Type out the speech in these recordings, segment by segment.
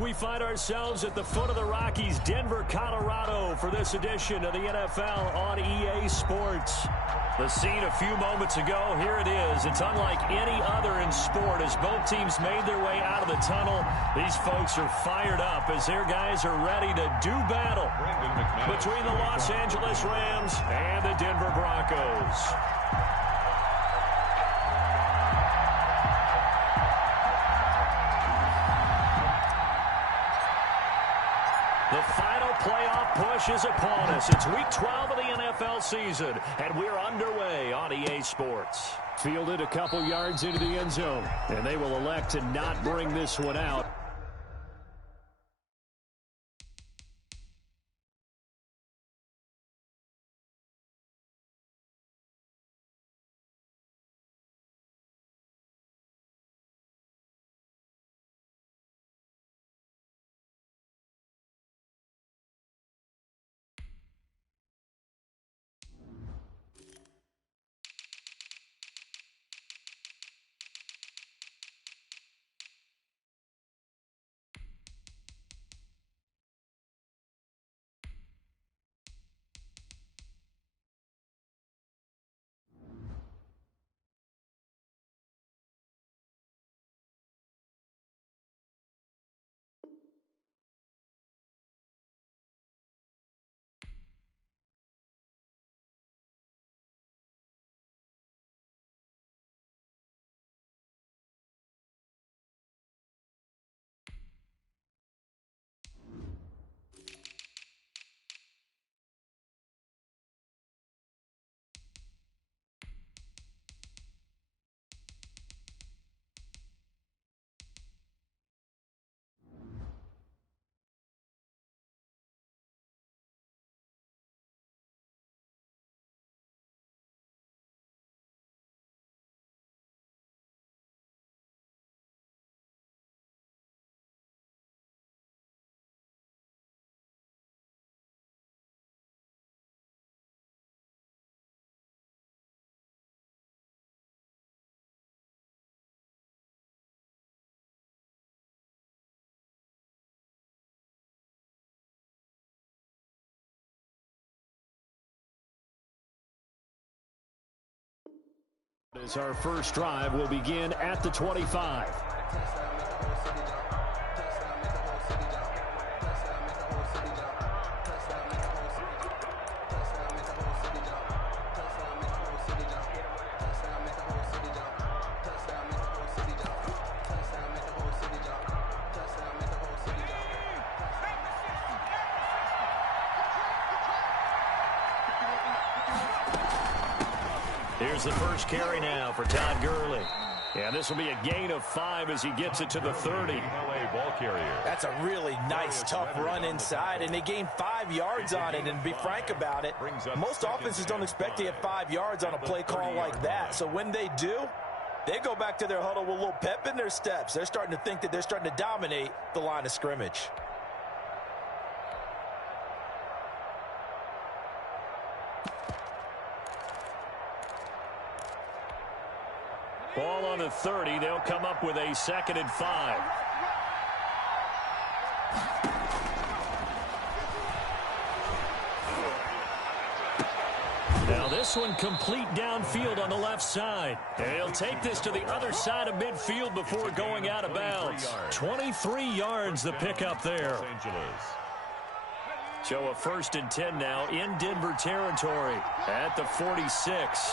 We find ourselves at the foot of the Rockies, Denver, Colorado, for this edition of the NFL on EA Sports. The scene a few moments ago, here it is. It's unlike any other in sport as both teams made their way out of the tunnel. These folks are fired up as their guys are ready to do battle between the Los Angeles Rams and the Denver Broncos. The final playoff push is upon us. It's week 12 of the NFL season, and we're underway on EA Sports. Fielded a couple yards into the end zone, and they will elect to not bring this one out. As our first drive will begin at the 25. Here's the first carry now for Todd Gurley. And this will be a gain of 5 as he gets it to the 30. LA ball carrier. That's a really nice, tough run inside, and they gained 5 yards on it. And to be frank about it, most offenses don't expect to get 5 yards on a play call like that. So when they do, they go back to their huddle with a little pep in their steps. They're starting to think that they're starting to dominate the line of scrimmage. Ball on the 30. They'll come up with a 2nd and 5. Now this one complete downfield on the left side. And he'll take this to the other side of midfield before going out of bounds. 23 yards the pickup there. So a 1st and 10 now in Denver territory at the 46.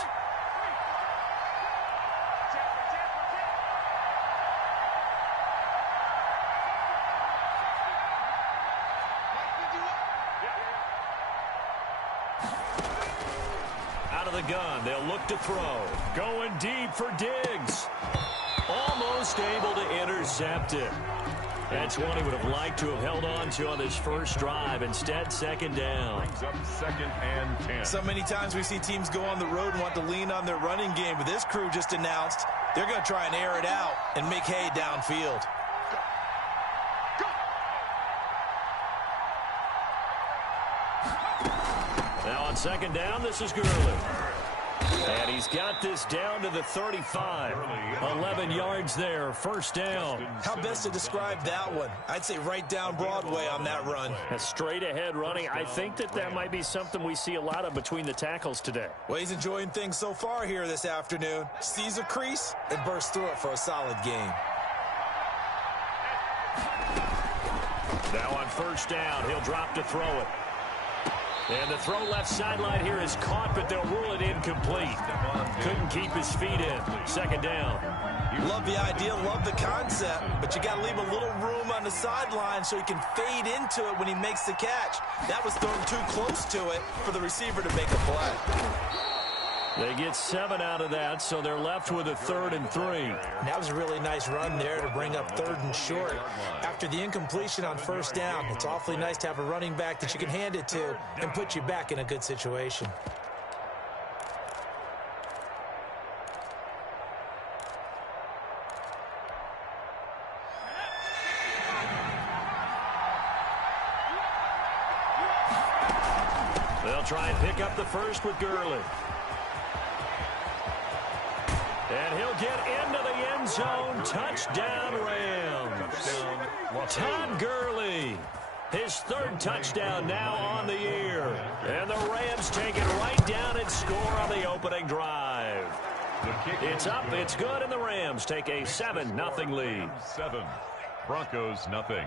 Gun. They'll look to throw. Going deep for Diggs. Almost able to intercept it. That's one he would have liked to have held on to on this first drive. Instead, 2nd down. Brings up 2nd and 10. So many times we see teams go on the road and want to lean on their running game, but this crew just announced they're going to try and air it out and make hay downfield. Now on 2nd down, this is Gurley. And he's got this down to the 35. 11 yards there, first down. How best to describe that one? I'd say right down Broadway on that run. A straight ahead running. I think that might be something we see a lot of between the tackles today. Well, he's enjoying things so far here this afternoon. Sees a crease and bursts through it for a solid gain. Now on first down, he'll drop to throw it. And the throw left sideline here is caught, but they'll rule it incomplete. Couldn't keep his feet in. Second down. Love the idea, love the concept, but you got to leave a little room on the sideline so he can fade into it when he makes the catch. That was thrown too close to it for the receiver to make a play. They get 7 out of that, so they're left with a 3rd and 3. That was a really nice run there to bring up 3rd and short. After the incompletion on first down, it's awfully nice to have a running back that you can hand it to and put you back in a good situation. They'll try and pick up the first with Gurley. And he'll get into the end zone. Touchdown, Rams. Todd Gurley. His 3rd touchdown now on the year. And the Rams take it right down and score on the opening drive. It's up, it's good, and the Rams take a 7-0 lead. 7. Broncos, nothing.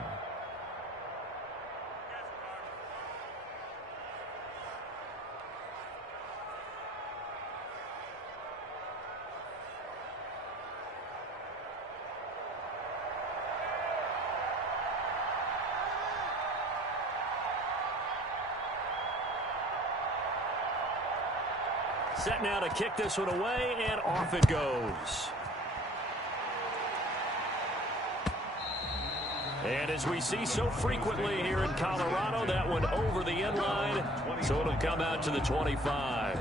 Set now to kick this one away, and off it goes. And as we see so frequently here in Colorado, that one over the end line, so it'll come out to the 25.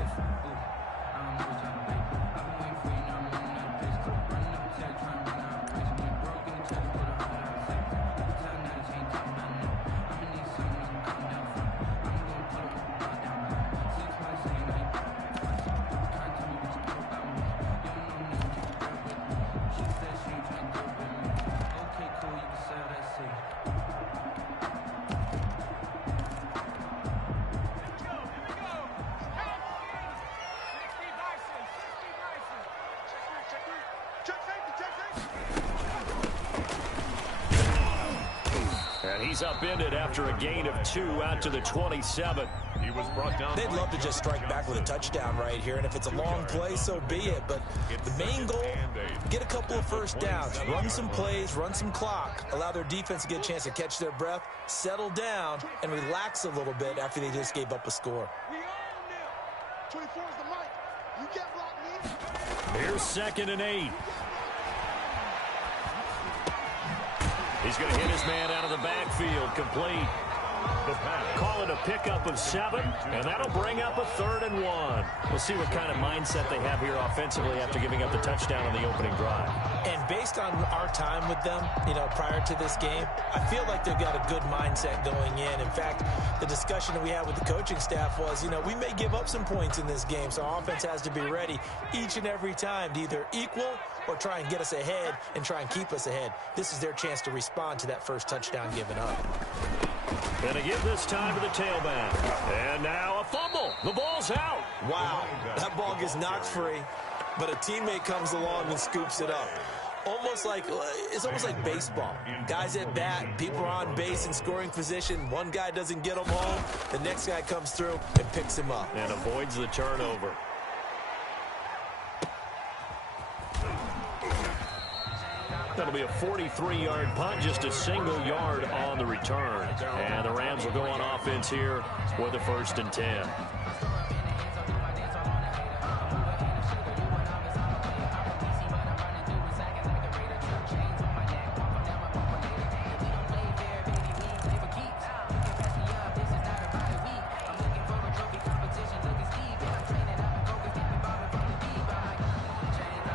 And he's upended after a gain of 2 out to the 27. He was brought down. They'd love to just strike back with a touchdown right here, and if it's a long play, so be it. But the main goal, get a couple of first downs, run some plays, run some clock, allow their defense to get a chance to catch their breath, settle down, and relax a little bit after they just gave up a score. Here's 2nd and 8. He's going to hit his man out of the backfield, complete. Call it a pickup of 7, and that'll bring up a 3rd and 1. We'll see what kind of mindset they have here offensively after giving up the touchdown on the opening drive. And based on our time with them, prior to this game, I feel like they've got a good mindset going in. In fact, the discussion that we had with the coaching staff was, we may give up some points in this game, so our offense has to be ready each and every time to either equal or try and get us ahead and try and keep us ahead. This is their chance to respond to that first touchdown given up. Going to give this time to the tailback. And now a fumble. The ball's out. Wow, that ball gets knocked free, but a teammate comes along and scoops it up. It's almost like baseball. Guys at bat, people are on base in scoring position. One guy doesn't get him home. The next guy comes through and picks him up. And avoids the turnover. That'll be a 43-yard punt, just a single yard on the return. And the Rams will go on offense here with a 1st and 10.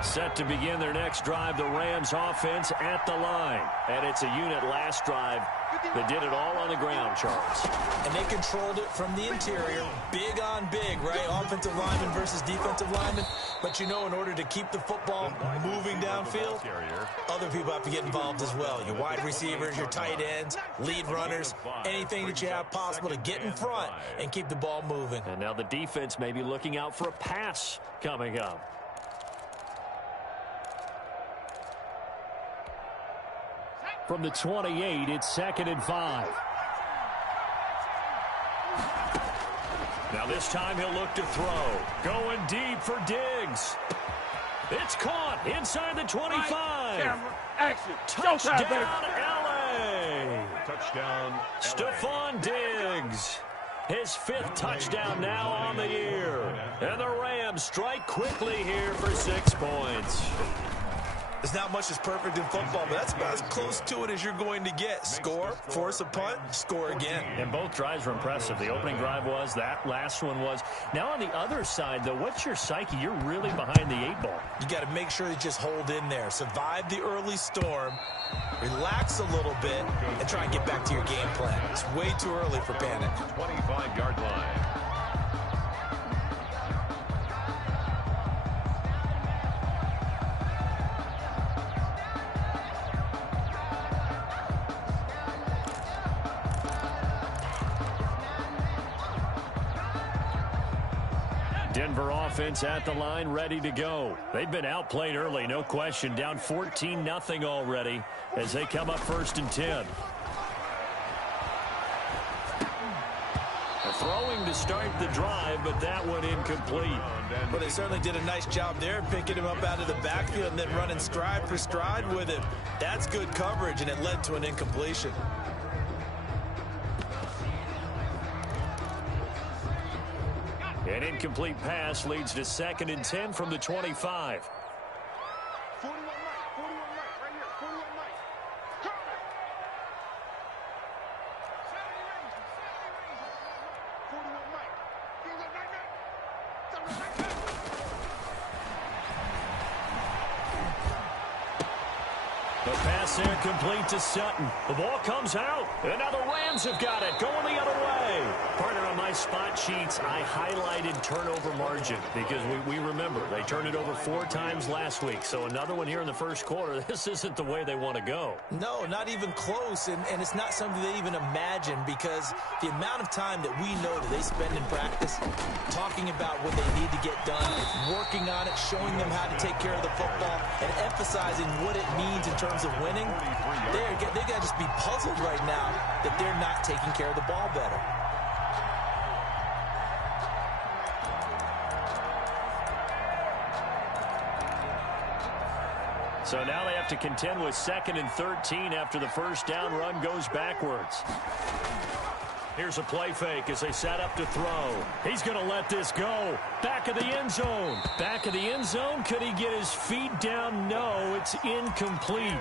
Set to begin their next drive, the Rams offense at the line. And it's a unit last drive that did it all on the ground, Charles. And they controlled it from the interior. Big on big, right? Offensive lineman versus defensive lineman. But you know, in order to keep the football moving downfield, other people have to get involved as well. Your wide receivers, your tight ends, lead runners, anything that you have possible to get in front and keep the ball moving. And now the defense may be looking out for a pass coming up. From the 28, it's 2nd and 5. Now this time he'll look to throw. Going deep for Diggs. It's caught inside the 25. Camera, action. Touchdown, LA. Touchdown, Stephon Diggs. His 5th touchdown now on the year. And the Rams strike quickly here for 6 points. There's not much that's perfect in football, but that's about as close to it as you're going to get. Score, force a punt, score again. And both drives were impressive. The opening drive was, that last one was. Now on the other side, though, what's your psyche? You're really behind the 8 ball. You got to make sure you just hold in there. Survive the early storm, relax a little bit, and try and get back to your game plan. It's way too early for panic. 25-yard line. Denver offense at the line, ready to go. They've been outplayed early, no question. Down 14-0 already as they come up 1st and 10. Throwing to start the drive, but that one incomplete. Well, they certainly did a nice job there, picking him up out of the backfield and then running stride for stride with him. That's good coverage, and it led to an incompletion. An incomplete pass leads to 2nd and 10 from the 25. 41 Mike, right here, 41 Mike. Coming. 41 Mike. The pass there complete to Sutton. The ball comes out, and now the Rams have got it, going the other way. Partner, on my spot sheets, I highlighted turnover margin because we remember they turned it over 4 times last week. So another one here in the first quarter. This isn't the way they want to go. No, not even close, and it's not something they even imagine because the amount of time that we know that they spend in practice talking about what they need to get done, working on it, showing them how to take care of the football, and emphasizing what it means in terms of winning. They got to just be puzzled right now that they're not taking care of the ball better. So now they have to contend with 2nd and 13 after the first down run goes backwards. Here's a play fake as they set up to throw. He's going to let this go. Back of the end zone. Back of the end zone. Could he get his feet down? No, it's incomplete.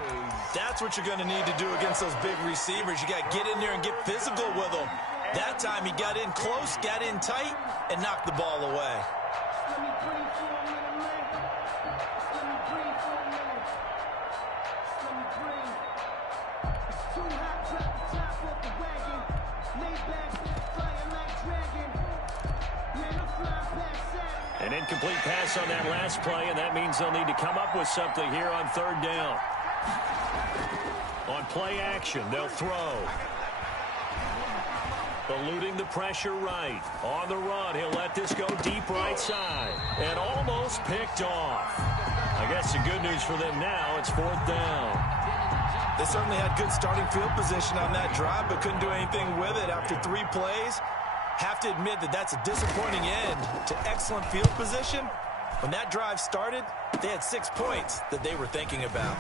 That's what you're going to need to do against those big receivers. You got to get in there and get physical with them. That time he got in close, got in tight, and knocked the ball away. An incomplete pass on that last play, and that means they'll need to come up with something here on 3rd down. On play action, they'll throw. Eluding the pressure right. On the run, he'll let this go deep right side. And almost picked off. I guess the good news for them now, it's 4th down. They certainly had good starting field position on that drive, but couldn't do anything with it after 3 plays. Have to admit that that's a disappointing end to excellent field position. When that drive started, they had 6 points that they were thinking about.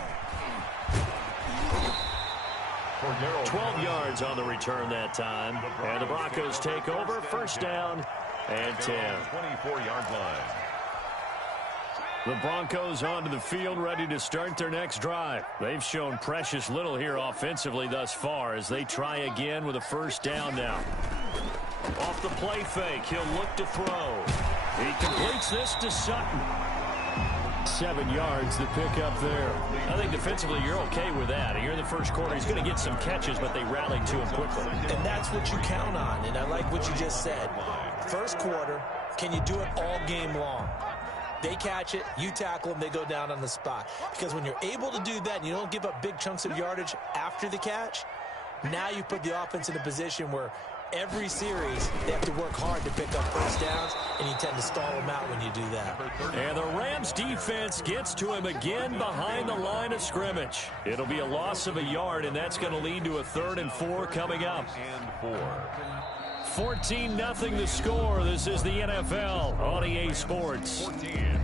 12 yards on the return that time. And the Broncos take over, 1st down and 10. 24-yard line. The Broncos onto the field, ready to start their next drive. They've shown precious little here offensively thus far as they try again with a 1st down now. Off the play fake, he'll look to throw. He completes this to Sutton. 7 yards to pick up there. I think defensively you're okay with that. Here in the first quarter, he's going to get some catches, but they rallied to him quickly. And that's what you count on, and I like what you just said. First quarter, can you do it all game long? They catch it, you tackle them, they go down on the spot. Because when you're able to do that and you don't give up big chunks of yardage after the catch, now you put the offense in a position where every series they have to work hard to pick up first downs, and you tend to stall them out when you do that. And the Rams defense gets to him again behind the line of scrimmage. It'll be a loss of a yard, and that's going to lead to a 3rd and 4 coming up. 14-0 the score. This is the NFL on EA Sports. 14.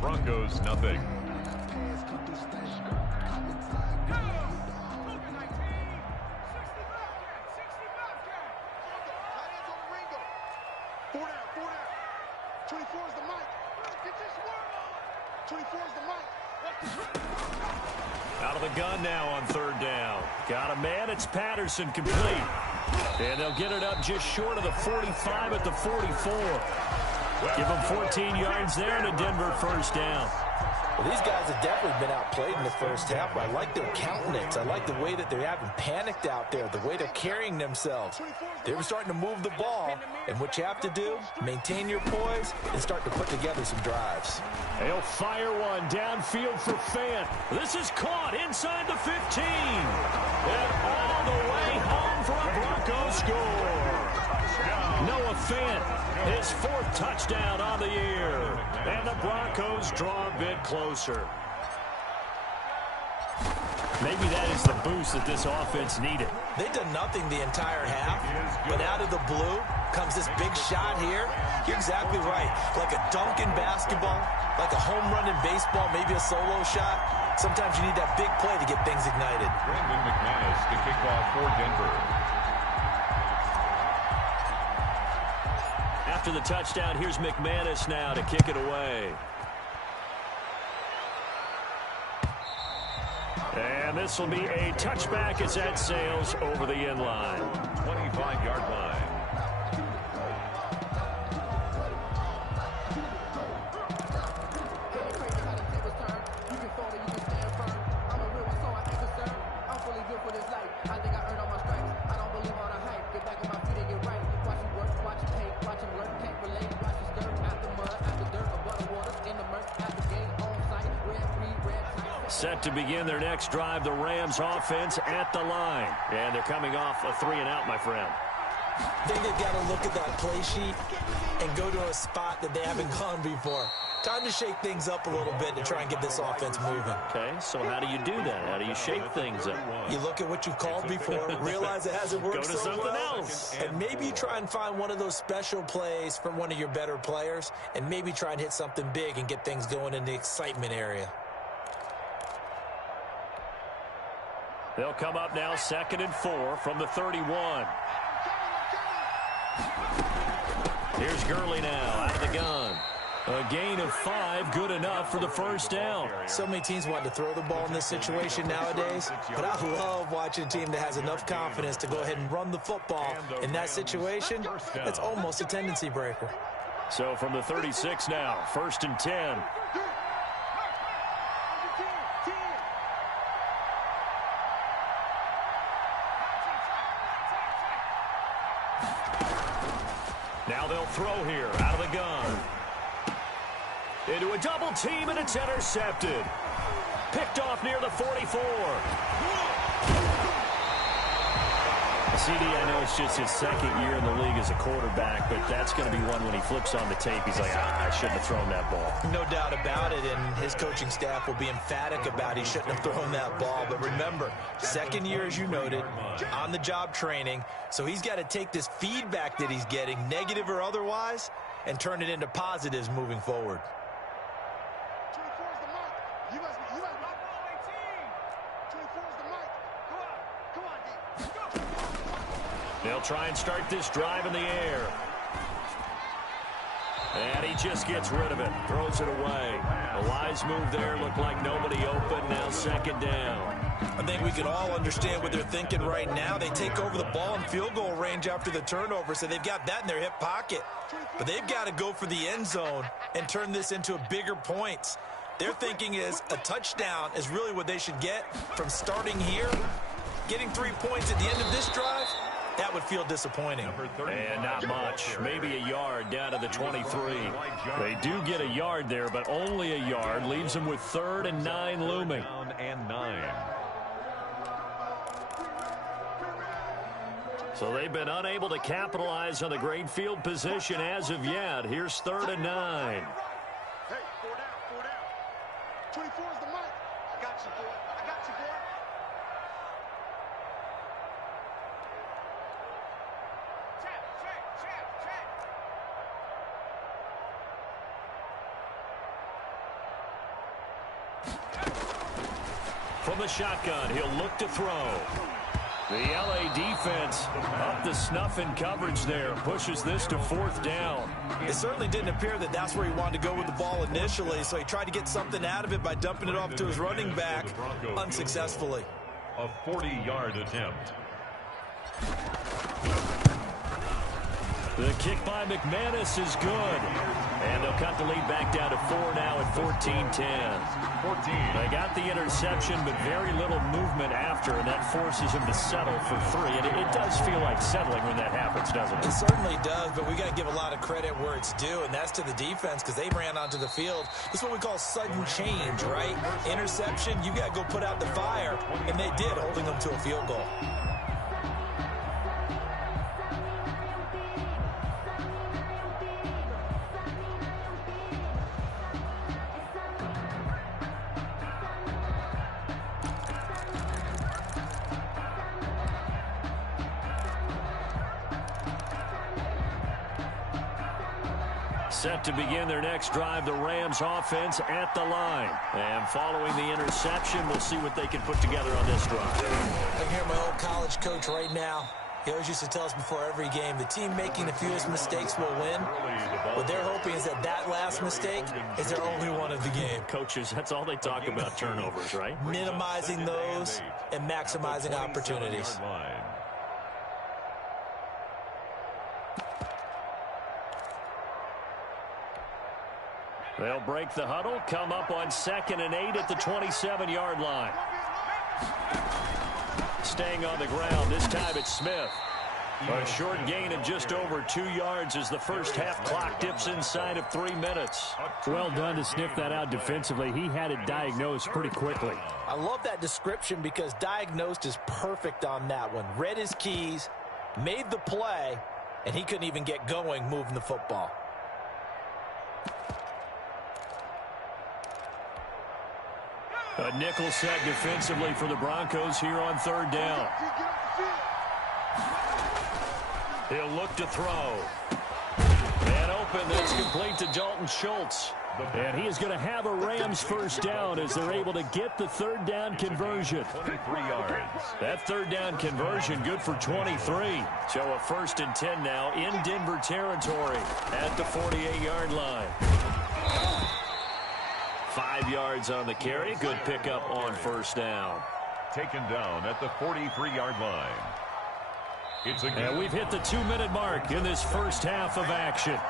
Broncos nothing. Out of the gun now on 3rd down. Got a man. It's Patterson, complete. And they'll get it up just short of the 45 at the 44. Give them 14 yards there and a Denver first down. Well, these guys have definitely been outplayed in the first half. I like their countenance. I like the way that they haven't panicked out there, the way they're carrying themselves. They were starting to move the ball, and what you have to do, maintain your poise and start to put together some drives. They'll fire one downfield for Fant. This is caught inside the 15. And all the way home for a Broncos score. Noah Fant, his 4th touchdown on the year. And the Broncos draw a bit closer. Maybe that is the boost that this offense needed. They've done nothing the entire half, but out of the blue comes this big shot here. You're exactly right. Like a dunk in basketball, like a home run in baseball, maybe a solo shot. Sometimes you need that big play to get things ignited. Brandon McManus to kick off for Denver. After the touchdown, here's McManus now to kick it away. And this will be a touchback as that sails over the end line. 25-yard line. Set to begin their next drive, the Rams offense at the line. And they're coming off a 3-and-out, my friend. I think they've got to look at that play sheet and go to a spot that they haven't gone before. Time to shake things up a little bit to try and get this offense moving. Okay, so how do you do that? How do you shake things up? You look at what you've called before, realize it hasn't worked Go to so something well, else. and maybe you try and find one of those special plays from one of your better players, and maybe try and hit something big and get things going in the excitement area. They'll come up now 2nd and 4 from the 31. Here's Gurley now out of the gun. A gain of 5, good enough for the first down. So many teams want to throw the ball in this situation nowadays, but I love watching a team that has enough confidence to go ahead and run the football. In that situation, that's almost a tendency breaker. So from the 36 now, 1st and 10. Now they'll throw here out of the gun. Into a double team, and it's intercepted. Picked off near the 44. CD, I know it's just his 2nd year in the league as a quarterback, but that's going to be one when he flips on the tape. He's like, I shouldn't have thrown that ball. No doubt about it, and his coaching staff will be emphatic about he shouldn't have thrown that ball. But remember, 2nd year, as you noted, on-the-job training, so he's got to take this feedback that he's getting, negative or otherwise, and turn it into positives moving forward. They'll try and start this drive in the air. And he just gets rid of it. Throws it away. A wise move there. Looked like nobody open. Now 2nd down. I think we can all understand what they're thinking right now. They take over the ball in field goal range after the turnover, so they've got that in their hip pocket. But they've got to go for the end zone and turn this into bigger points. Their thinking is a touchdown is really what they should get from starting here. Getting 3 points at the end of this drive, that would feel disappointing. And not much. Maybe a yard down to the 23. They do get a yard there, but only a yard. Leaves them with 3rd and 9 looming. And 9. So they've been unable to capitalize on the great field position as of yet. Here's 3rd and 9. Hey, 4 down, 4 down. 24 is the mic. I got you, boy. I got you, boy. From the shotgun, he'll look to throw. The LA defense up to snuff in coverage there. Pushes this to 4th down. It certainly didn't appear that that's where he wanted to go with the ball initially, so he tried to get something out of it by dumping it off to his running back unsuccessfully. A 40-yard attempt. The kick by McManus is good. And they'll cut the lead back down to 4 now at 14-10. 14. They got the interception, but very little movement after, and that forces him to settle for 3. And it does feel like settling when that happens, doesn't it? It certainly does, but we got to give a lot of credit where it's due, and that's to the defense because they ran onto the field. This is what we call sudden change, right? Interception, you got to go put out the fire, and they did, holding them to a field goal. Set to begin their next drive, the Rams offense at the line. And following the interception, we'll see what they can put together on this drive. I can hear my old college coach right now. He always used to tell us before every game, the team making the fewest mistakes will win. What they're hoping is that that last mistake is their only one of the game. Coaches, that's all they talk about, turnovers, right? Minimizing those and maximizing opportunities. They'll break the huddle, come up on 2nd and 8 at the 27-yard line. Staying on the ground, this time it's Smith. A short gain of just over 2 yards as the first half clock dips inside of 3 minutes. Well done to sniff that out defensively. He had it diagnosed pretty quickly. I love that description because diagnosed is perfect on that one. Read his keys, made the play, and he couldn't even get going moving the football. A nickel set defensively for the Broncos here on 3rd down. He'll look to throw. And open, that's complete to Dalton Schultz. And he is going to have a Rams first down as they're able to get the 3rd down conversion. 23 yards. That 3rd down conversion good for 23. So a 1st and 10 now in Denver territory at the 48-yard line. 5 yards on the carry. Good pickup on 1st down. Taken down at the 43-yard line. It's a game. And we've hit the 2-minute mark in this first half of action.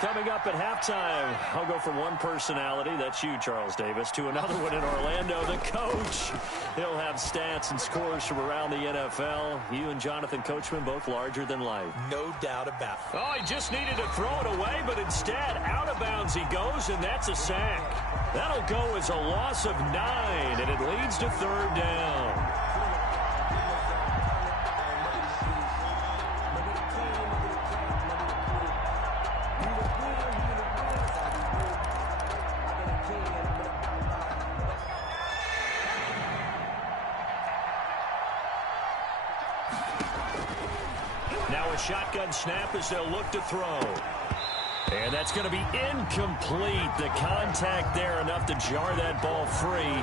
Coming up at halftime, I'll go from one personality, that's you, Charles Davis, to another one in Orlando, the coach. He'll have stats and scores from around the NFL. You and Jonathan Coachman, both larger than life. No doubt about it. Oh, he just needed to throw it away, but instead, out of bounds he goes, and that's a sack. That'll go as a loss of 9, and it leads to 3rd down. Now a shotgun snap as they'll look to throw. And that's going to be incomplete. The contact there enough to jar that ball free.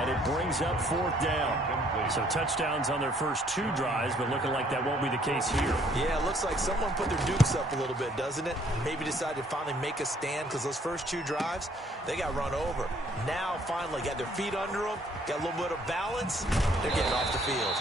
And it brings up 4th down. So touchdowns on their first 2 drives, but looking like that won't be the case here. Yeah, it looks like someone put their dukes up a little bit, doesn't it? Maybe decided to finally make a stand because those first 2 drives, they got run over. Now finally got their feet under them, got a little bit of balance. They're getting off the field.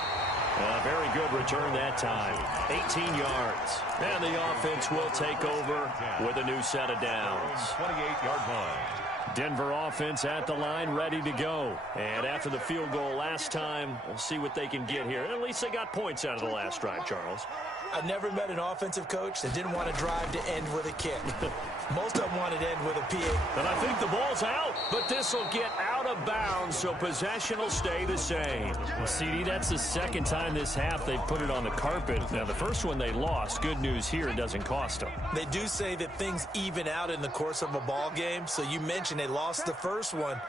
Very good return that time. 18 yards. And the offense will take over with a new set of downs. 28-yard line. Denver offense at the line, ready to go. And after the field goal last time, we'll see what they can get here. At least they got points out of the last drive, Charles. I never met an offensive coach that didn't want to drive to end with a kick. Most of them wanted to end with a PA. And I think the ball's out, but this will get out of bounds, so possession will stay the same. Well, CD, that's the second time this half they've put it on the carpet. Now, the first one they lost. Good news here, it doesn't cost them. They do say that things even out in the course of a ball game, so you mentioned they lost the first one.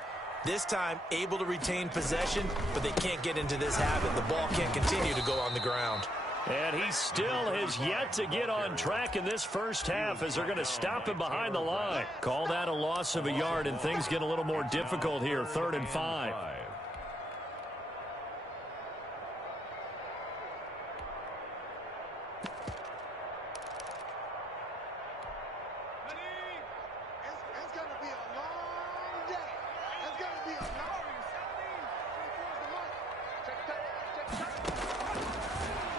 This time, able to retain possession, but they can't get into this habit. The ball can't continue to go on the ground. And he still has yet to get on track in this first half as they're going to stop him behind the line. Call that a loss of a yard, and things get a little more difficult here. 3rd and 5. It's going to be a long day. It's going to be a long day.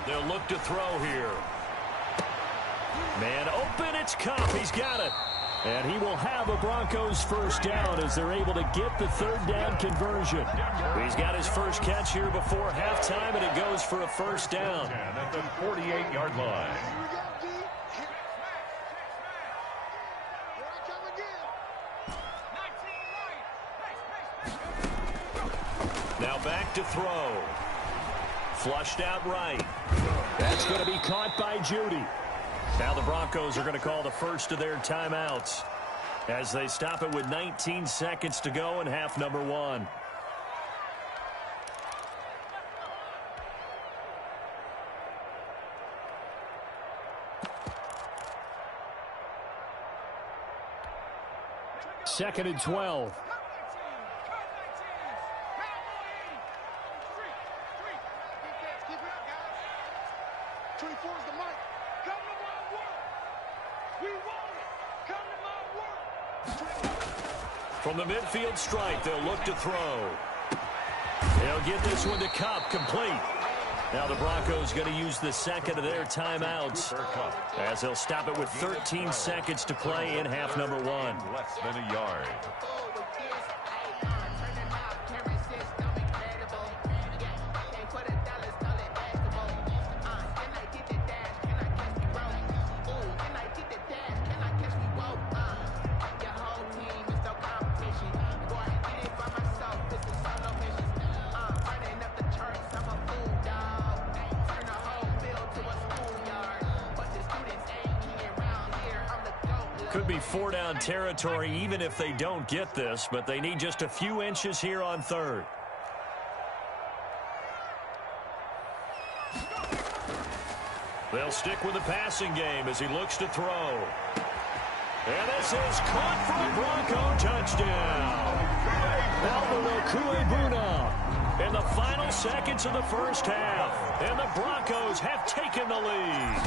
They'll look to throw here. Man open, it's Cup. He's got it. And he will have a Broncos first down as they're able to get the 3rd down conversion. He's got his first catch here before halftime, and it goes for a first down. At the 48-yard line. Now back to throw. Flushed out right. That's going to be caught by Judy. Now the Broncos are going to call the first of their timeouts as they stop it with 19 seconds to go in half number 1. Second and 12. 24 is the mic. Come to my work. We want it. Come to my work. From the midfield stripe, they'll look to throw. They'll get this one to Cup, complete. Now the Broncos going to use the second of their timeouts as they'll stop it with 13 seconds to play in half number 1. Less than a yard. Could be 4-down territory even if they don't get this, but they need just a few inches here on 3rd. They'll stick with the passing game as he looks to throw. And this is caught for a Bronco touchdown. Alvaro Cuebuna in the final seconds of the first half. And the Broncos have taken the lead.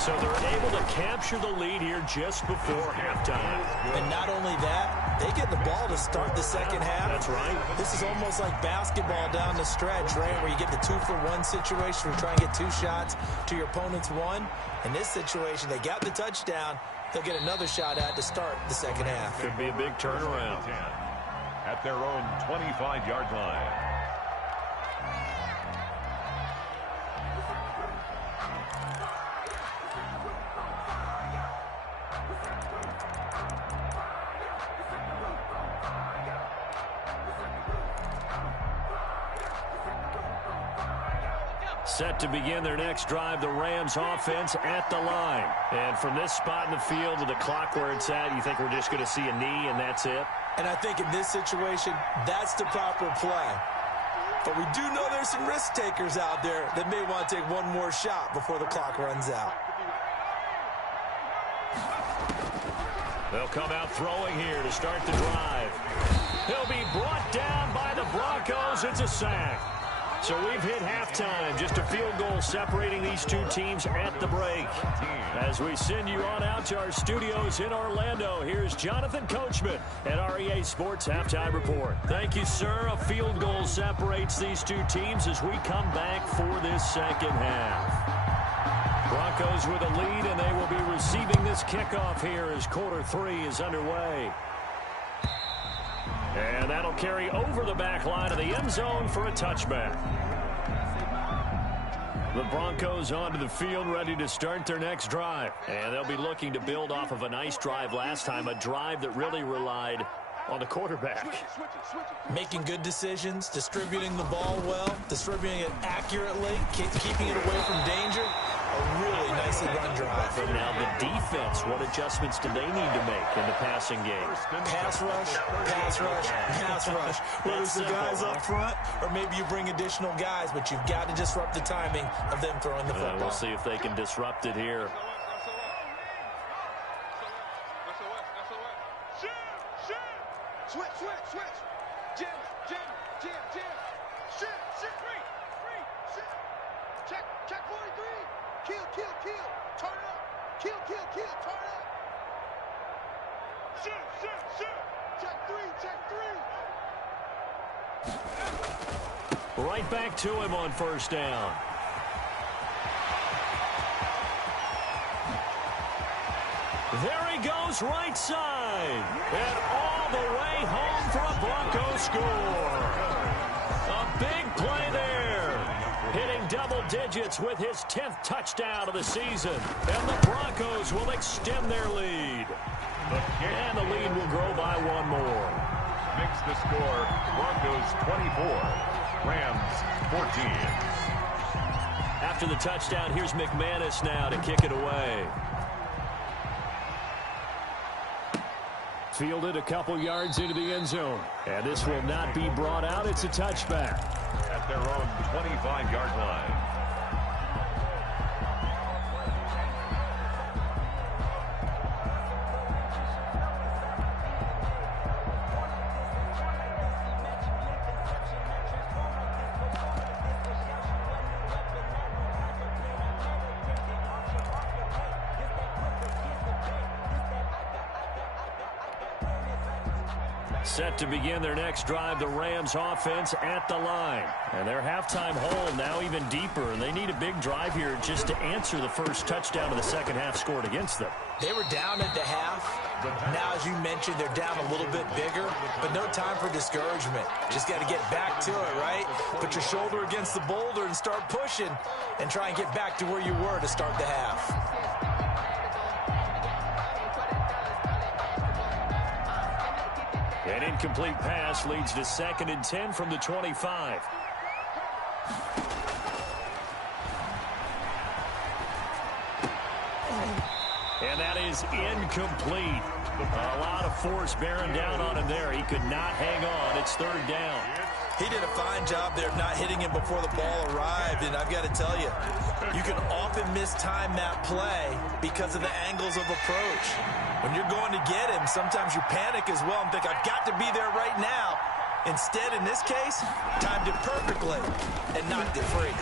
So they're able to capture the lead here just before halftime. And not only that, they get the ball to start the second half. That's right. This is almost like basketball down the stretch, right, where you get the 2-for-1 situation where you try and get 2 shots to your opponent's 1. In this situation, they got the touchdown. They'll get another shot at to start the second half. Could be a big turnaround. At their own 25-yard line. Set to begin their next drive, the Rams offense at the line. And from this spot in the field to the clock where it's at, you think we're just going to see a knee and that's it? And I think in this situation, that's the proper play. But we do know there's some risk takers out there that may want to take one more shot before the clock runs out. They'll come out throwing here to start the drive. He'll be brought down by the Broncos. It's a sack. So we've hit halftime, just a field goal separating these two teams at the break. As we send you on out to our studios in Orlando, here's Jonathan Coachman at REA Sports Halftime Report. Thank you, sir. A field goal separates these two teams as we come back for this second half. Broncos with a lead, and they will be receiving this kickoff here as quarter 3 is underway. And that'll carry over the back line of the end zone for a touchback. The Broncos onto the field, ready to start their next drive. And they'll be looking to build off of a nice drive last time, a drive that really relied on the quarterback. Making good decisions, distributing the ball well, distributing it accurately, keeping it away from danger. A really nicely run drive. But now the defense, what adjustments do they need to make in the passing game? Pass rush, pass rush, pass rush. Whether it's the guys up front or maybe you bring additional guys, but you've got to disrupt the timing of them throwing the football. We'll see if they can disrupt it here. Switch. Jim. Shit. Check 43. Kill. Turn up. Kill. Turn up. Shit. Check 3. Right back to him on first down. There he goes, right side. And all the way home for a Broncos score. A big play there. Hitting double digits with his 10th touchdown of the season. And the Broncos will extend their lead. And the lead will grow by one more. Makes the score Broncos 24, Rams 14. After the touchdown, here's McManus now to kick it away. Fielded a couple yards into the end zone. And this will not be brought out. It's a touchback. At their own 25-yard line. Set to begin their next drive, the Rams offense at the line. And their halftime hole now even deeper, and they need a big drive here just to answer the first touchdown of the second half scored against them. They were down at the half. Now, as you mentioned, they're down a little bit bigger, but no time for discouragement. Just got to get back to it, right? Put your shoulder against the boulder and start pushing and try and get back to where you were to start the half. An incomplete pass leads to 2nd and 10 from the 25. And that is incomplete. A lot of force bearing down on him there. He could not hang on. It's 3rd down. He did a fine job there of not hitting him before the ball arrived, and I've got to tell you, you can often mistime that play because of the angles of approach. When you're going to get him, sometimes you panic as well and think, I've got to be there right now. Instead, in this case, timed it perfectly and knocked it free.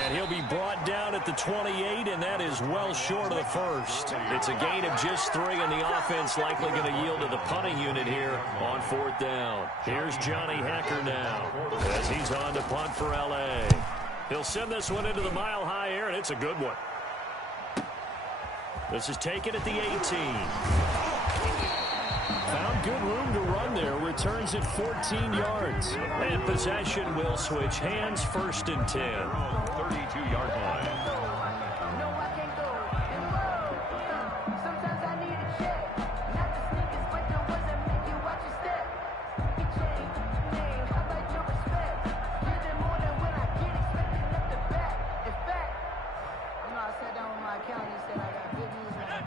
And he'll be brought down at the 28, and that is well short of the first. It's a gain of just 3, and the offense likely going to yield to the punting unit here on 4th down. Here's Johnny Hecker now as he's on to punt for L.A. He'll send this one into the mile-high air, and it's a good one. This is taken at the 18. Found good room to run there. Returns at 14 yards. And possession will switch hands, 1st and 10. 32-yard line.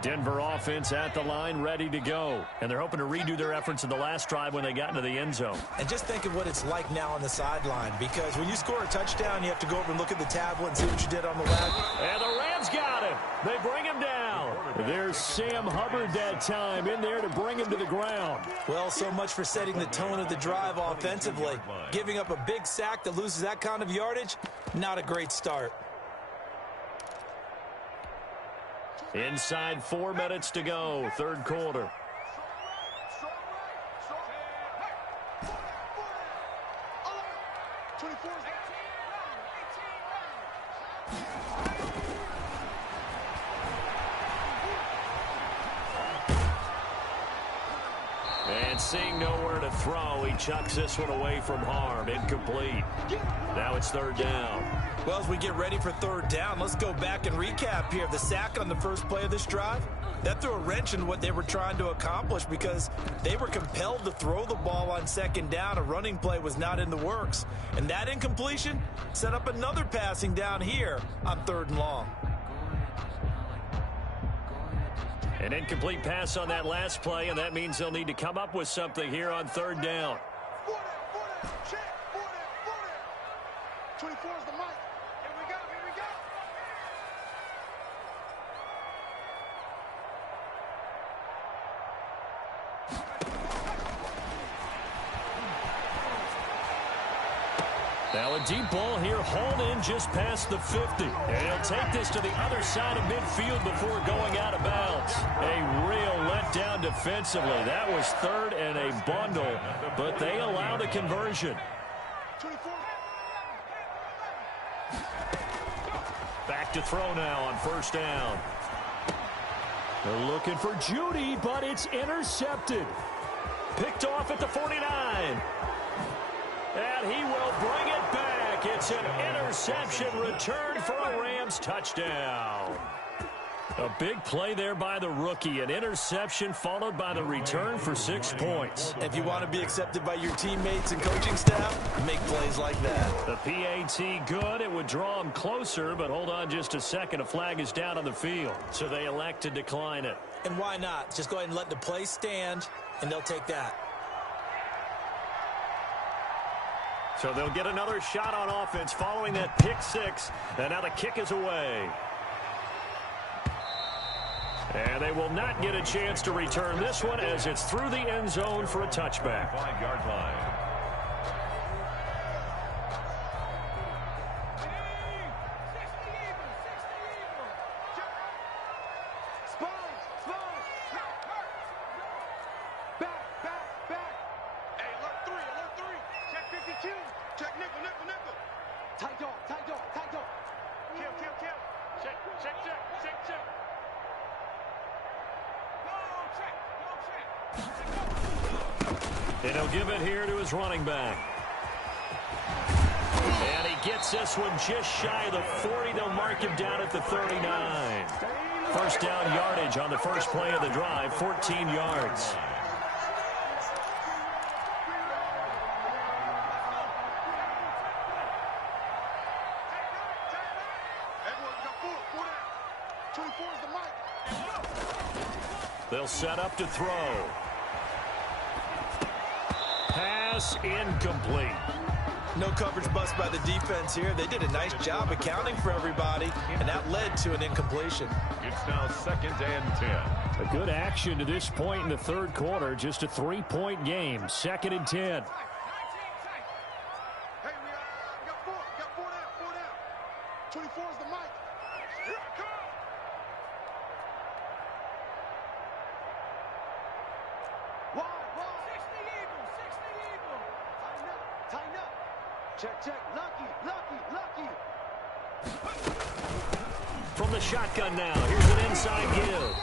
Denver offense at the line, ready to go. And they're hoping to redo their efforts in the last drive when they got into the end zone. And just think of what it's like now on the sideline, because when you score a touchdown, you have to go over and look at the tablet and see what you did on the left. And the Rams got him. They bring him down. There's Sam Hubbard that time in there to bring him to the ground. Well, so much for setting the tone of the drive offensively. Giving up a big sack that loses that kind of yardage, not a great start. Inside 4 minutes to go, third quarter. And seeing nowhere to throw, he chucks this one away from harm. Incomplete. Now it's third down. Well, as we get ready for third down, let's go back and recap here. The sack on the first play of this drive, that threw a wrench in what they were trying to accomplish because they were compelled to throw the ball on second down. A running play was not in the works. And that incompletion set up another passing down here on third and long. An incomplete pass on that last play, and that means they'll need to come up with something here on third down. 24 is the mic. Here we go, here we go. Now a deep ball here, hauled in just past the 50. And he'll take this to the other side of midfield before going out of bounds. A real letdown defensively. That was third and a bundle, but they allowed a conversion. 24. Back to throw now on first down. They're looking for Judy, but it's intercepted. Picked off at the 49. And he will bring it back. It's an interception return for a Rams touchdown. A big play there by the rookie. An interception followed by the return for 6 points. If you want to be accepted by your teammates and coaching staff, make plays like that. The PAT good. It would draw him closer, but hold on just a second. A flag is down on the field, so they elect to decline it. And why not? Just go ahead and let the play stand, and they'll take that. So they'll get another shot on offense following that pick six. And now the kick is away. And they will not get a chance to return this one as it's through the end zone for a touchback. 5-yard line. And he'll give it here to his running back. And he gets this one just shy of the 40. They'll mark him down at the 39. First down yardage on the first play of the drive, 14 yards. They'll set up to throw. Pass incomplete. No coverage bust by the defense here. They did a nice job accounting for everybody, and that led to an incompletion. It's now 2nd and 10. A good action to this point in the third quarter. Just a 3-point game. 2nd and 10. Hey, we got four down. 24 is the mic. Here it comes. Wide. 60 Eagles. Tighten up. Check. Lucky. From the shotgun now. Here's an inside give.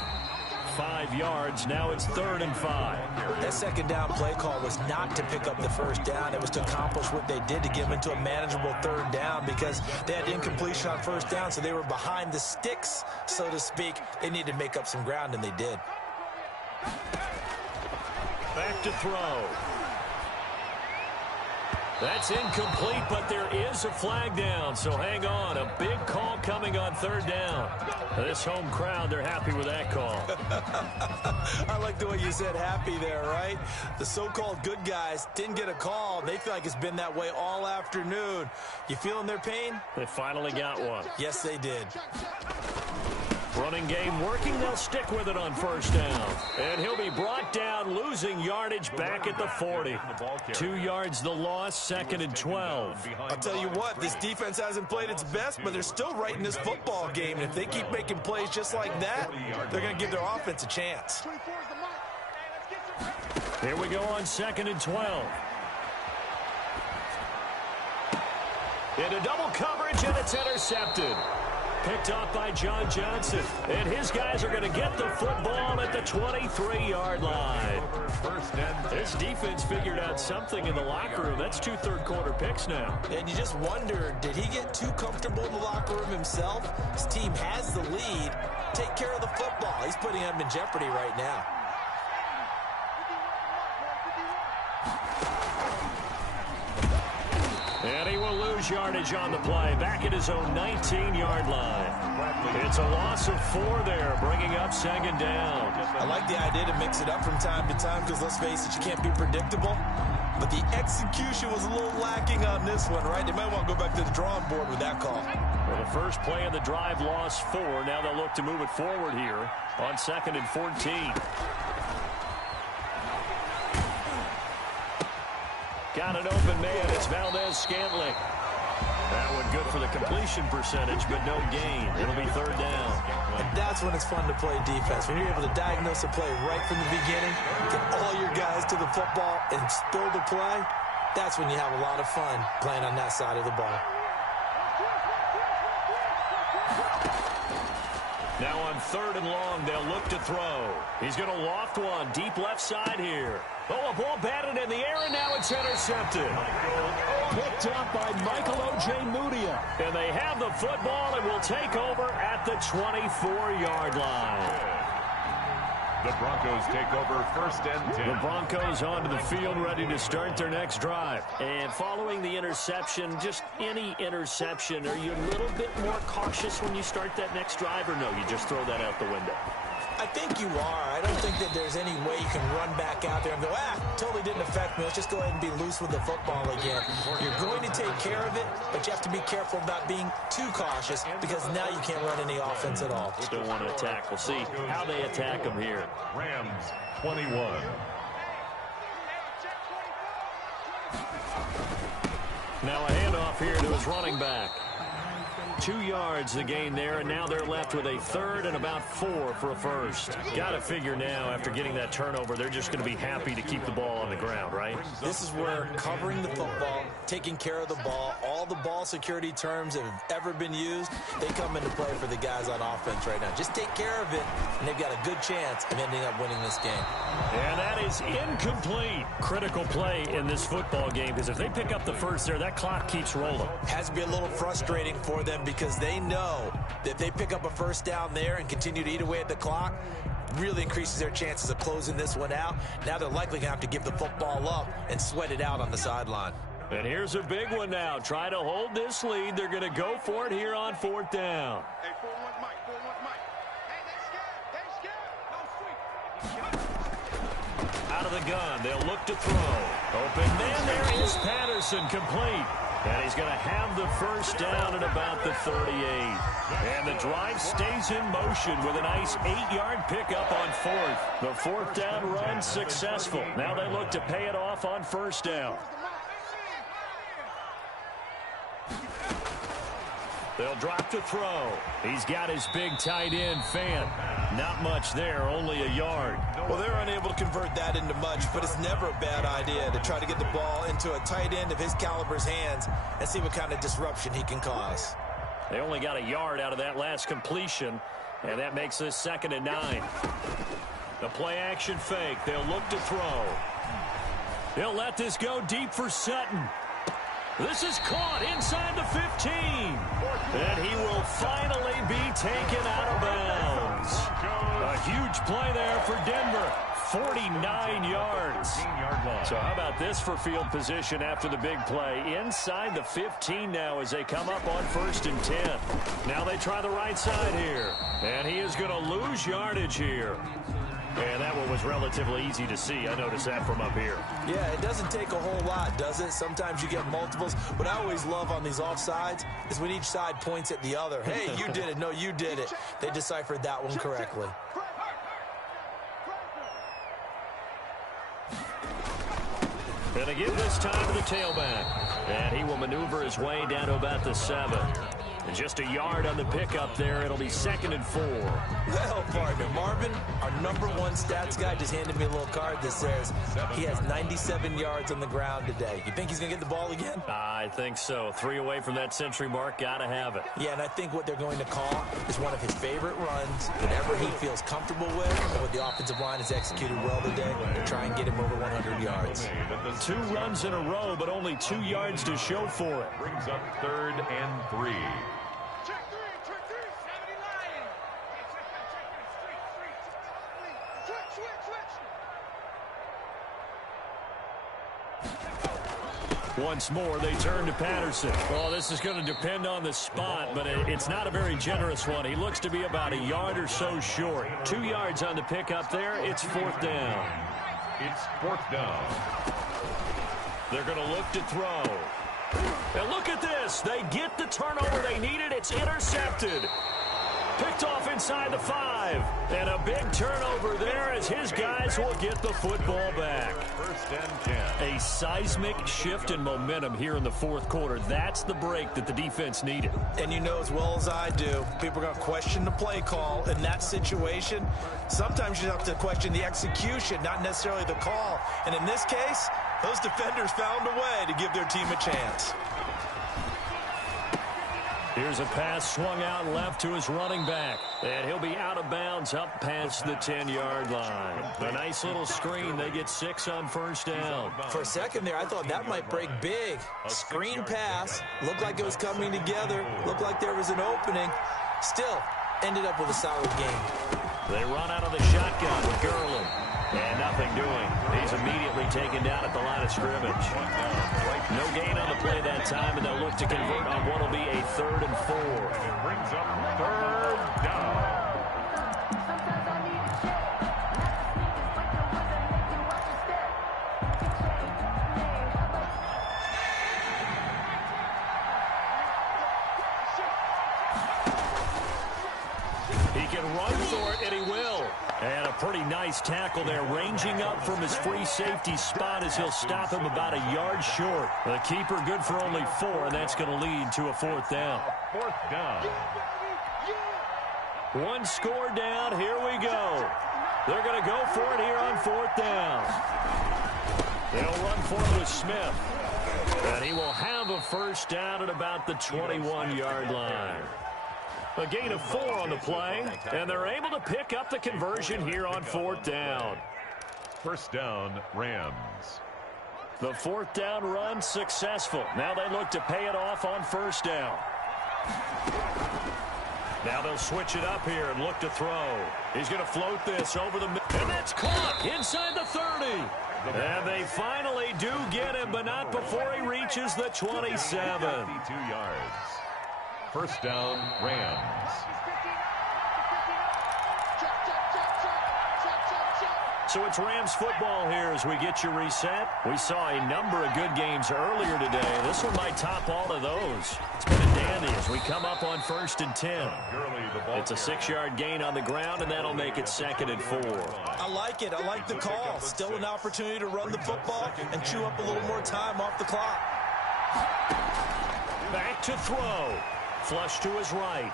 5 yards. Now it's 3rd and 5. That second down play call was not to pick up the first down. It was to accomplish what they did to get them into a manageable 3rd down because they had incompletion on first down, so they were behind the sticks, so to speak. They needed to make up some ground, and they did. Back to throw. That's incomplete, but there is a flag down, so hang on. A big call coming on 3rd down. This home crowd, they're happy with that call. I like the way you said happy there, right? The so-called good guys didn't get a call. They feel like it's been that way all afternoon. You feeling their pain? They finally got one. Yes, they did. Running game working. They'll stick with it on first down. And he'll be brought down, losing yardage back at the 40. 2 yards the loss, 2nd and 12. I'll tell you what, this defense hasn't played its best, but they're still right in this football game. And if they keep making plays just like that, they're going to give their offense a chance. Here we go on 2nd and 12. Into double coverage, and it's intercepted. Picked off by John Johnson. And his guys are going to get the football at the 23-yard line. This defense figured out something in the locker room. That's 2 third-quarter picks now. And you just wonder, did he get too comfortable in the locker room himself? His team has the lead. Take care of the football. He's putting them in jeopardy right now. And he will lose yardage on the play, back at his own 19-yard line. It's a loss of 4 there, bringing up 2nd down. I like the idea to mix it up from time to time because, let's face it, you can't be predictable. But the execution was a little lacking on this one, right? They might want to go back to the drawing board with that call. Well, the first play of the drive lost 4. Now they'll look to move it forward here on 2nd and 14. Got an open man. It's Valdez-Scantling. That one good for the completion percentage, but no gain. It'll be 3rd down. And that's when it's fun to play defense. When you're able to diagnose a play right from the beginning, get all your guys to the football and spill the play, that's when you have a lot of fun playing on that side of the ball. Now on 3rd and long, they'll look to throw. He's going to loft one deep left side here. Oh, a ball batted in the air, and now it's intercepted. Picked up by Michael O.J. Mudia. And they have the football and will take over at the 24-yard line. The Broncos take over 1st and 10. The Broncos onto the field, ready to start their next drive. And following the interception, just any interception, are you a little bit more cautious when you start that next drive, or no, you just throw that out the window? I think you are. I don't think that there's any way you can run back out there and go, totally didn't affect me. Let's just go ahead and be loose with the football again. You're going to take care of it, but you have to be careful about being too cautious because now you can't run any offense at all. Still want to attack. We'll see how they attack them here. Rams 21. Now a handoff here to his running back. 2 yards the gain there, and now they're left with a 3rd and about 4 for a first. Got to figure now, after getting that turnover, they're just going to be happy to keep the ball on the ground, right? This is where covering the football, taking care of the ball, all the ball security terms that have ever been used, they come into play for the guys on offense right now. Just take care of it, and they've got a good chance of ending up winning this game. And that is incomplete. Critical play in this football game, because if they pick up the first there, that clock keeps rolling. Has to be a little frustrating for them because they know that if they pick up a first down there and continue to eat away at the clock, really increases their chances of closing this one out. Now they're likely going to have to give the football up and sweat it out on the sideline. And here's a big one now. Try to hold this lead. They're going to go for it here on 4th down. Hey, 4-1 Mike, 4-1 Mike. Hey, they scared, scared. No sweep. Out of the gun, they'll look to throw. Open man, there is Patterson, complete. And he's going to have the first down at about the 38. And the drive stays in motion with a nice 8-yard pickup on 4th. The 4th down run successful. Now they look to pay it off on first down. They'll drop to throw. He's got his big tight end, Fant. Not much there, only a yard. Well, they're unable to convert that into much, but it's never a bad idea to try to get the ball into a tight end of his caliber's hands and see what kind of disruption he can cause. They only got a yard out of that last completion, and that makes this 2nd and 9. The play-action fake. They'll look to throw. They'll let this go deep for Sutton. This is caught inside the 15. And he will finally be taken out of bounds. A huge play there for Denver. 49 yards. So how about this for field position after the big play? Inside the 15 now as they come up on 1st and 10. Now they try the right side here. And he is going to lose yardage here. And that one was relatively easy to see. I noticed that from up here. Yeah, it doesn't take a whole lot, does it? Sometimes you get multiples. What I always love on these offsides is when each side points at the other. Hey, you did it. No, you did it. They deciphered that one correctly. And they give this time to the tailback. And he will maneuver his way down to about the 7. And just a yard on the pickup there. It'll be 2nd and 4. Well, partner, Marvin, our #1 stats guy just handed me a little card that says he has 97 yards on the ground today. You think he's going to get the ball again? I think so. 3 away from that century mark. Got to have it. Yeah, and I think what they're going to call is one of his favorite runs, whatever he feels comfortable with, and what the offensive line has executed well today, to try and get him over 100 yards. 2 runs in a row, but only 2 yards to show for it. Brings up 3rd and 3. Check 3, 79. Switch. Once more, they turn to Patterson. Well, this is going to depend on the spot, but it's not a very generous one. He looks to be about a yard or so short. 2 yards on the pickup there. It's 4th down. It's 4th down. They're going to look to throw. And look at this. They get the turnover they needed. It's intercepted. Picked off inside the 5. And a big turnover there as his guys will get the football back. 1st and 10. A seismic shift in momentum here in the 4th quarter. That's the break that the defense needed. And you know as well as I do, people are going to question the play call in that situation. Sometimes you have to question the execution, not necessarily the call. And in this case, those defenders found a way to give their team a chance. Here's a pass swung out left to his running back. And he'll be out of bounds up past the 10-yard line. A nice little screen. They get 6 on 1st down. For a second there, I thought that might break big. Screen pass. Looked like it was coming together. Looked like there was an opening. Still, ended up with a solid game. They run out of the shotgun with Garland. And nothing doing. He's immediately taken down at the line of scrimmage. No gain on the play that time, and they'll look to convert on what will be a 3rd and 4. It brings up 3rd down. He can run for it, and he will. And a pretty nice tackle there, ranging up from his free safety spot as he'll stop him about a yard short. The keeper good for only 4, and that's going to lead to a 4th down. 4th down. 1 score down. Here we go. They're going to go for it here on 4th down. They'll run for it with Smith. And he will have a 1st down at about the 21-yard line. A gain of 4 on the play, and they're able to pick up the conversion here on 4th down. 1st down, Rams. The 4th down run successful. Now they look to pay it off on 1st down. Now they'll switch it up here and look to throw. He's going to float this over the middle, and that's caught inside the 30. And they finally do get him, but not before he reaches the 27. 52 yards. 1st down, Rams. So it's Rams football here as we get you reset. We saw a number of good games earlier today. This one might top all of those. It's been a dandy as we come up on 1st and 10. It's a 6-yard gain on the ground, and that'll make it 2nd and 4. I like it. I like the call. Still an opportunity to run the football and chew up a little more time off the clock. Back to throw. Flush to his right.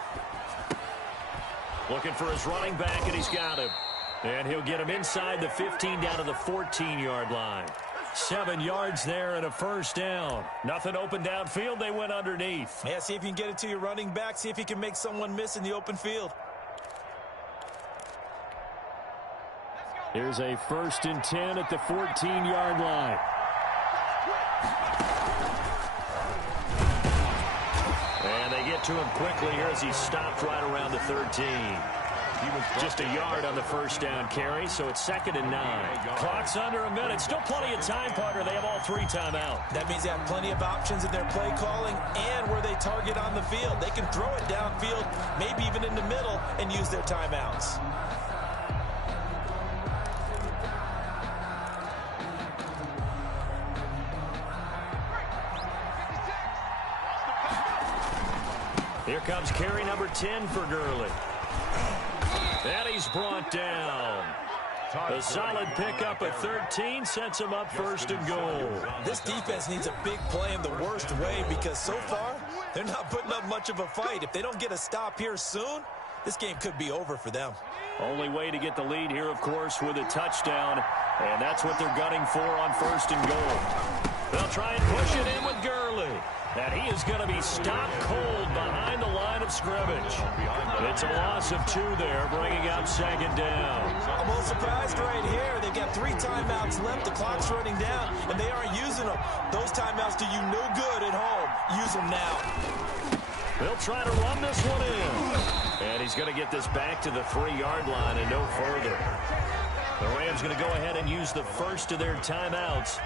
Looking for his running back, and he's got him. And he'll get him inside the 15 down to the 14-yard line. 7 yards there and a 1st down. Nothing open downfield. They went underneath. Yeah, see if you can get it to your running back. See if you can make someone miss in the open field. Here's a 1st and 10 at the 14-yard line. And they get to him quickly here as he stopped right around the 13. He was just a yard on the 1st down carry, so it's 2nd and 9. Clock's under a minute. Still plenty of time, partner. They have all 3 timeout. That means they have plenty of options in their play calling and where they target on the field. They can throw it downfield, maybe even in the middle, and use their timeouts. Here comes carry number 10 for Gurley. And he's brought down. A solid pickup at 13 sets him up first and goal. This defense needs a big play in the worst way because so far they're not putting up much of a fight. If they don't get a stop here soon, this game could be over for them. Only way to get the lead here, of course, with a touchdown, and that's what they're gunning for on first and goal. They'll try and push it in with Gurley. And he is going to be stopped cold behind the line of scrimmage. It's a loss of 2 there, bringing up second down. I'm a little surprised right here. They've got 3 timeouts left. The clock's running down, and they aren't using them. Those timeouts do you no good at home. Use them now. They'll try to run this one in. And he's going to get this back to the 3-yard line and no further. The Rams going to go ahead and use the first of their timeouts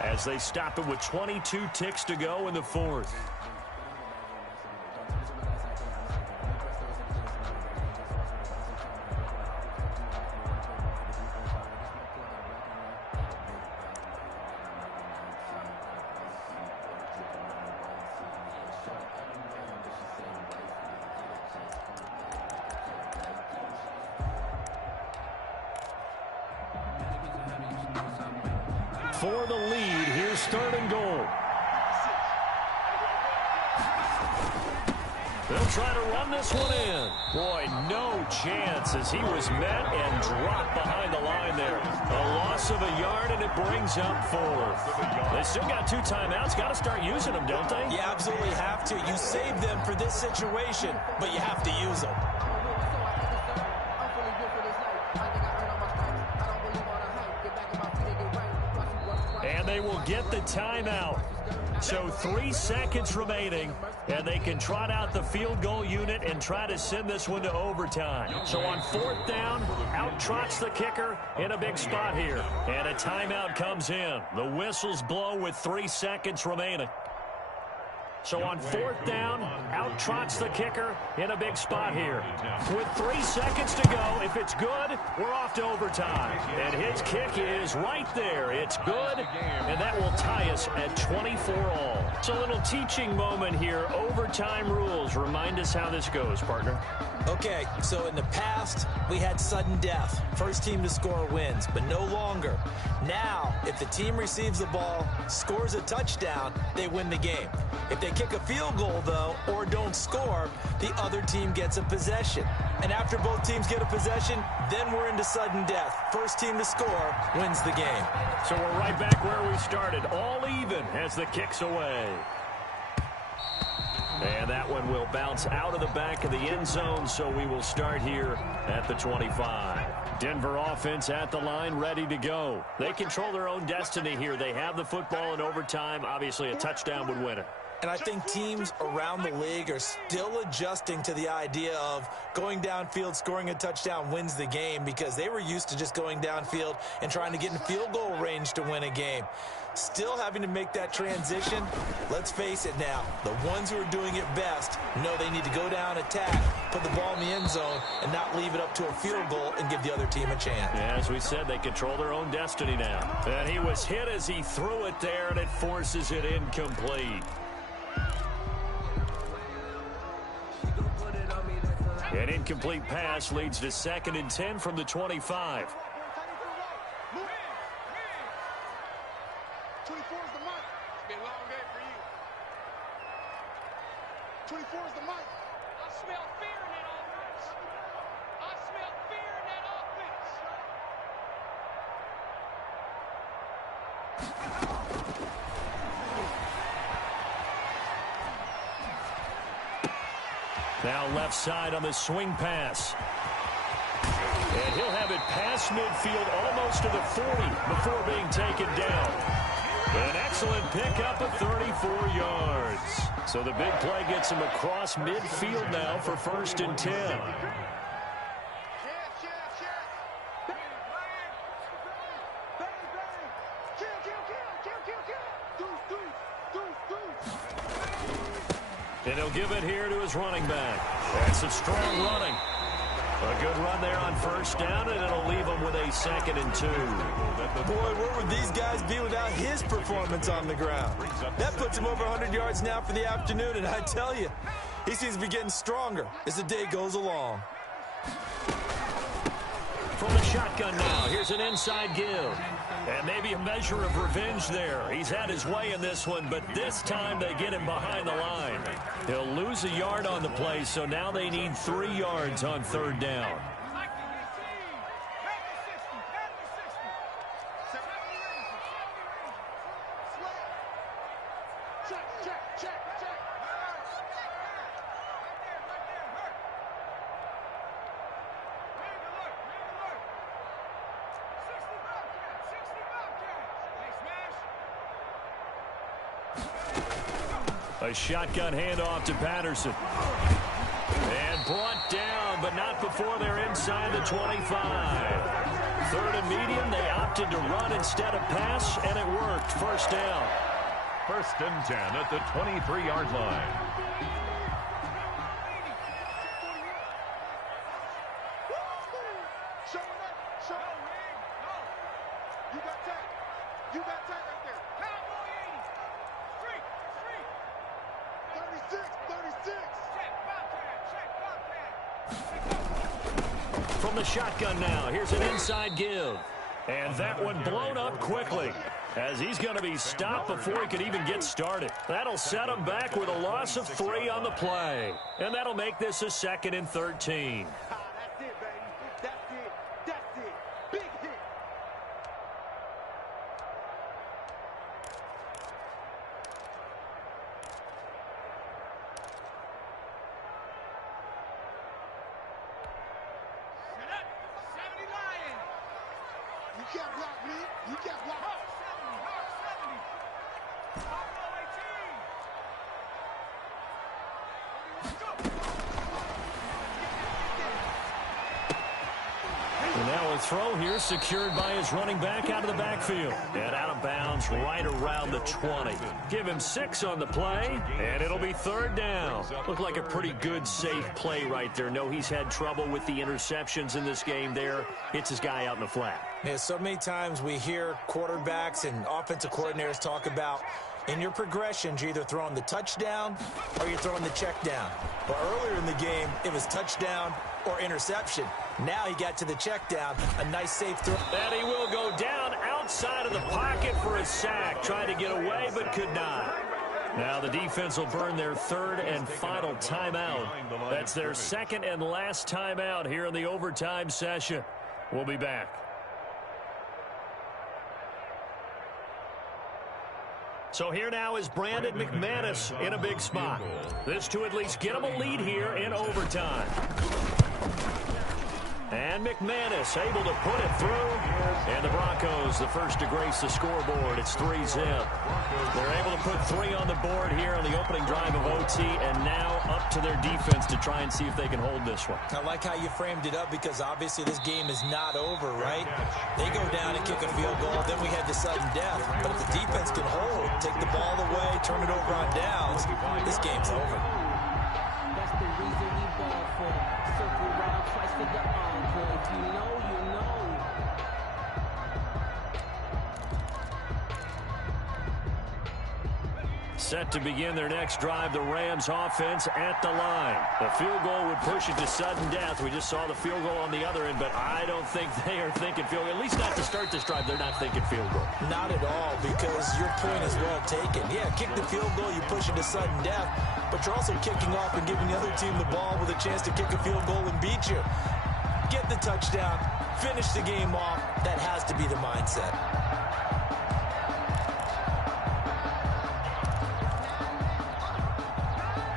as they stop it with 22 ticks to go in the 4th. For the lead, here's 3rd and goal. They'll try to run this one in. Boy, no chance as he was met and dropped behind the line there. A loss of a yard, and it brings up 4th. They still got 2 timeouts. Got to start using them, don't they? You absolutely have to. You save them for this situation, but you have to use them. And they will get the timeout. So 3 seconds remaining, and they can trot out the field goal unit and try to send this one to overtime. So on 4th down, out trots the kicker in a big spot here. And a timeout comes in. The whistles blow with 3 seconds remaining. So on 4th down, out trots the kicker in a big spot here. With 3 seconds to go, if it's good, we're off to overtime. And his kick is right there. It's good, and that will tie us at 24 all. It's a little teaching moment here. Overtime rules. Remind us how this goes, partner. Okay, so in the past, we had sudden death. First team to score wins, but no longer. Now, if the team receives the ball, scores a touchdown, they win the game. If they kick a field goal, though, or don't score, the other team gets a possession. And after both teams get a possession, then we're into sudden death. First team to score wins the game. So we're right back where we started, all even as the kick's away. And that one will bounce out of the back of the end zone, so we will start here at the 25. Denver offense at the line, ready to go. They control their own destiny here. They have the football in overtime. Obviously, a touchdown would win it. And I think teams around the league are still adjusting to the idea of going downfield, scoring a touchdown wins the game, because they were used to just going downfield and trying to get in field goal range to win a game. Still having to make that transition. Let's face it now, the ones who are doing it best know they need to go down, attack, put the ball in the end zone, and not leave it up to a field goal and give the other team a chance. Yeah, as we said, they control their own destiny now. And he was hit as he threw it there, and it forces it incomplete. An incomplete pass leads to 2nd and 10 from the 25. 24 is the mic. It's been a long day for you. 24 is the mic. I smell fear in that offense. I smell fear in that offense. Now left side on the swing pass. And he'll have it past midfield almost to the 40 before being taken down. An excellent pickup of 34 yards. So the big play gets him across midfield now for 1st and 10. And he'll give it here to his running back. That's some strong running. A good run there on 1st down, and it'll leave him with a 2nd and 2. Boy, where would these guys be without his performance on the ground? That puts him over 100 yards now for the afternoon, and I tell you, He seems to be getting stronger as the day goes along. From the shotgun now, here's an inside give. And maybe a measure of revenge there. He's had his way in this one, but this time they get him behind the line. He'll lose a yard on the play, so now they need 3 yards on third down. A shotgun handoff to Patterson. And brought down, but not before they're inside the 25. Third and medium, they opted to run instead of pass, and it worked. First down. 1st and 10 at the 23-yard line. From the shotgun now, here's an inside give. And that one blown up quickly, as he's going to be stopped before he could even get started. That'll set him back with a loss of 3 on the play. And that'll make this a 2nd and 13. That's it, baby. That's it. That's it. Big hit. You can't block me. You can't block. Mark 70. And now a throw here secured by his running back out of the backfield. And out of bounds right around the 20. Give him 6 on the play, and it'll be 3rd down. Looked like a pretty good, safe play right there. No, he's had trouble with the interceptions in this game there. Hits his guy out in the flat. Yeah, so many times we hear quarterbacks and offensive coordinators talk about in your progressions, you're either throwing the touchdown or you're throwing the check down. But earlier in the game, it was touchdown or interception. Now he got to the check down, a nice safe throw. And he will go down outside of the pocket for a sack. Tried to get away, but could not. Now the defense will burn their 3rd and final timeout. That's their 2nd and last timeout here in the overtime session. We'll be back. So here now is Brandon McManus in a big spot. This to at least get him a lead here in overtime. And McManus able to put it through. And the Broncos, the first to grace the scoreboard. It's 3-zip. They're able to put 3 on the board here on the opening drive of OT. And now up to their defense to try and see if they can hold this one. I like how you framed it up because obviously this game is not over, right? They go down and kick a field goal. Then we head to sudden death. But if the defense can hold, take the ball away, turn it over on downs, this game's over. That's the reason we ball for. Circle round twice for the encore. If you know, you know. Set to begin their next drive, the Rams offense at the line. The field goal would push it to sudden death. We just saw the field goal on the other end, but I don't think they are thinking field goal. At least not to start this drive, they're not thinking field goal. Not at all, because your point is well taken. Yeah, kick the field goal, you push it to sudden death, but you're also kicking off and giving the other team the ball with a chance to kick a field goal and beat you. Get the touchdown, finish the game off. That has to be the mindset.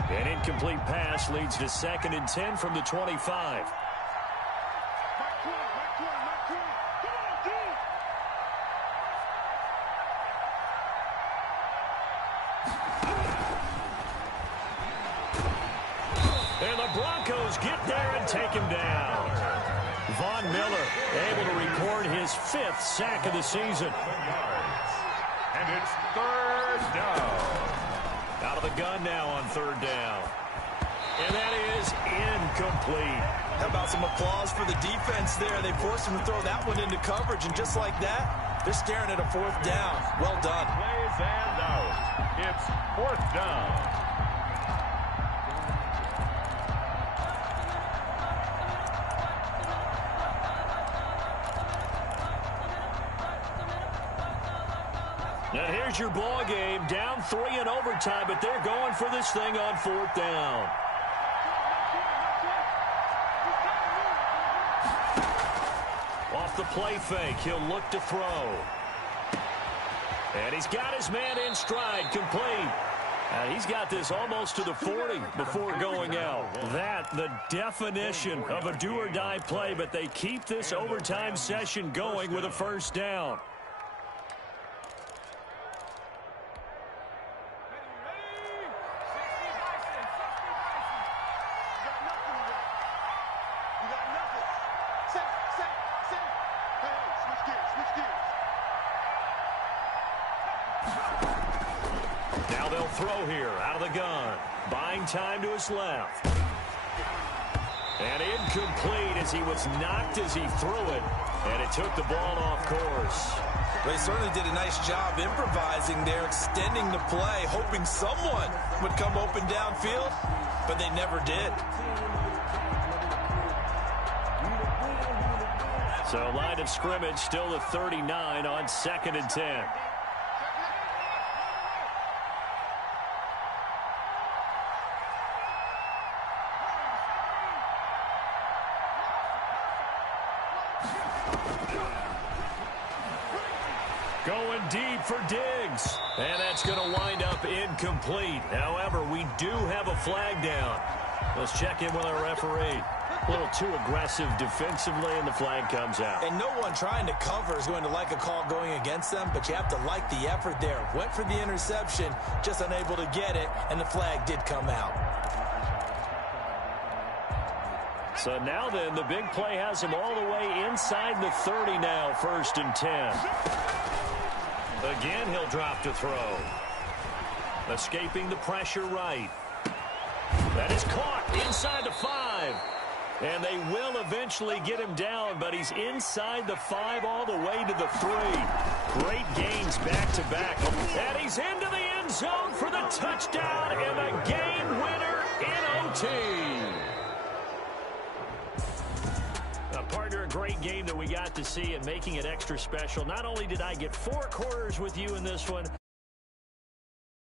An incomplete pass leads to 2nd and 10 from the 25. And the Broncos get there and take him down. Von Miller able to record his 5th sack of the season. And it's 3rd down. Out of the gun now on 3rd down. And that is incomplete. How about some applause for the defense there? They forced him to throw that one into coverage, and just like that, they're staring at a 4th down. Well done. Plays and out. It's 4th down. And here's your ball game, down 3 in overtime, but they're going for this thing on 4th down. Off the play fake, he'll look to throw. And he's got his man in stride, complete. He's got this almost to the 40 before going out. That, the definition of a do-or-die play, but they keep this overtime session going with a 1st down. Now they'll throw here out of the gun. Buying time to his left. And incomplete as he was knocked as he threw it. And it took the ball off course. Well, he certainly did a nice job improvising there, extending the play, hoping someone would come open downfield, but they never did. So line of scrimmage still the 39 on 2nd and 10. Going deep for Diggs. And that's going to wind up incomplete. However, we do have a flag down. Let's check in with our referee. A little too aggressive defensively, and the flag comes out. And no one trying to cover is going to like a call going against them, but you have to like the effort there. Went for the interception, just unable to get it, and the flag did come out. So now then, the big play has him all the way inside the 30 now, 1st and 10. Again, he'll drop to throw. Escaping the pressure right. That is caught inside the 5. And they will eventually get him down, but he's inside the 5 all the way to the 3. Great gains back-to-back. And he's into the end zone for the touchdown and the game winner in OT. Partner, a great game that we got to see and making it extra special. Not only did I get 4 quarters with you in this one,